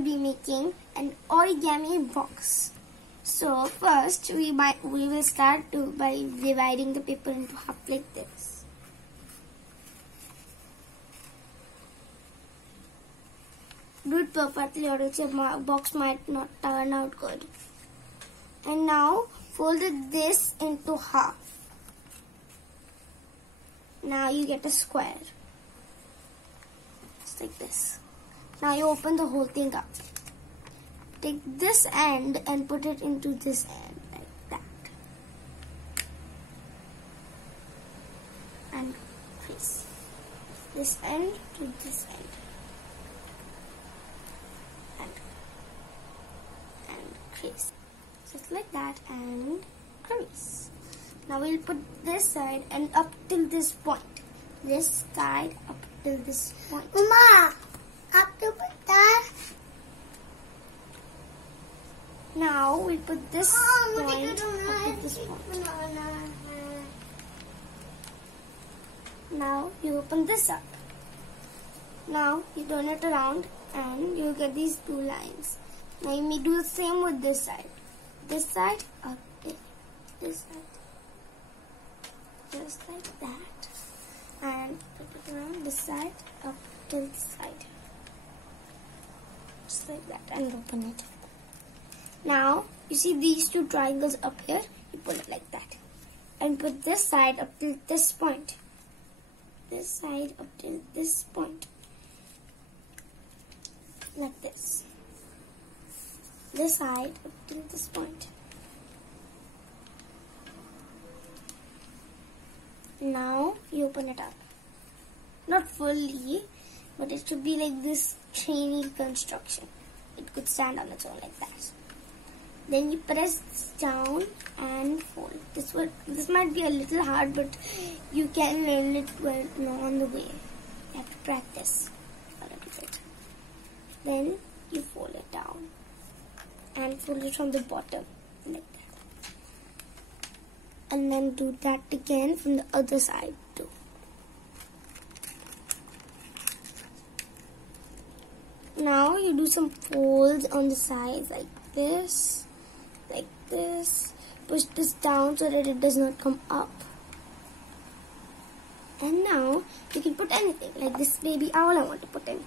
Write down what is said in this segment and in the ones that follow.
will be making an origami box. So first we will start by dividing the paper into half like this. Do it perfectly or else your box might not turn out good. And now fold this into half. Now you get a square. Just like this. Now you open the whole thing up. Take this end and put it into this end like that. And crease. This end to this end. And crease. Just like that and crease. Now we'll put this side and up till this point. This side up till this point. Mama, up to put that. Now we put this point up to this point. Now you open this up. Now you turn it around and you get these two lines. Now you may do the same with this side. This side up there. This side. Just like that. And put it around this side up till this side. Just like that and open it. Now you see these two triangles up here. You put it like that. And put this side up till this point. This side up till this point. Like this. This side up till this point. Now you open it up. Not fully, but it should be like this trainy construction. It could stand on its own like that. Then you press this down and fold. This might be a little hard, but you can learn it on the way. You have to practice a little bit. Then you fold it down and fold it from the bottom like that. And then do that again from the other side too. Now you do some folds on the sides like this, like this. Push this down so that it does not come up. And now you can put anything like this baby owl I want to put in.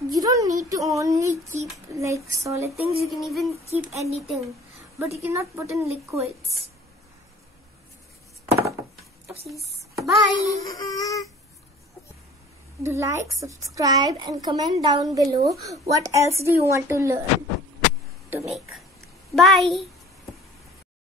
You don't need to only keep like solid things, you can even keep anything, but you cannot put in liquids. Oopsies. Bye! Do like, subscribe and comment down below what else do you want to learn to make. Bye!